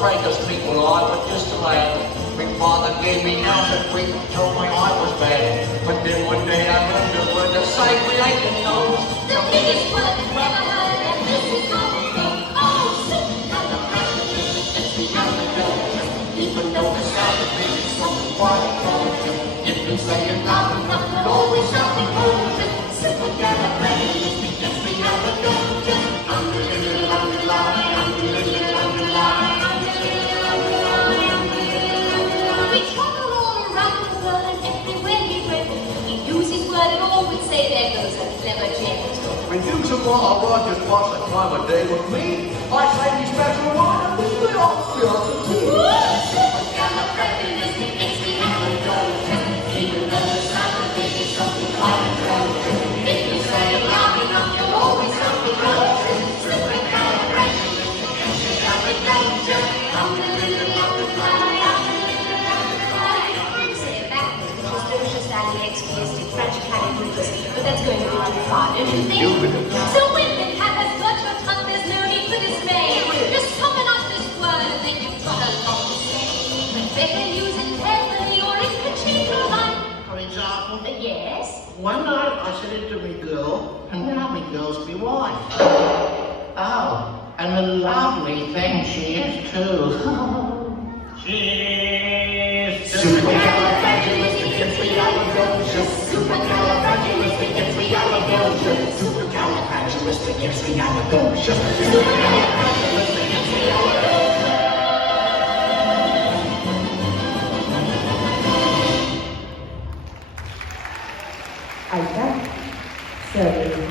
afraid to speak what I was just delayed. My father gave me nails and cream and told me I was bad. But then one day I learned a word to say without the nose. The biggest word you've ever heard, and this is how it goes. Oh, supercalifragilisticexpialidocious. Even though the sound of it is something quite intelligent. If you say it loud enough, you'll always sound intelligent. Supercalifragilisticexpialidocious. We travel all around the world and everywhere he went, he used his word and all would say there goes a clever gent. When you took what I write just pass the time of day with me, I say me special one and we all feel the tea. Supercalifragilisticexpialidocious. Even though the sound of it is something quite intelligent. If you say it loud enough, you'll always sound intelligent. Supercalifragilisticexpialidocious. Say it backwards, which is supercalifragilisticexpialidocious. But that's going a bit too far, don't you think? So women have as got your tongue, there's no need for dismay. Just summon up this word and then you've got a lot to say. But better use it carefully or it could change your life. For example, Yes? one night I said it to me girl, and now me girl's me wife. Oh, and a lovely thing she is too. Cheers! Supercalifragilisticexpialidocious. Supercalifragilisticexpialidocious. Supercalifragilisticexpialidocious. Aitäh, see oli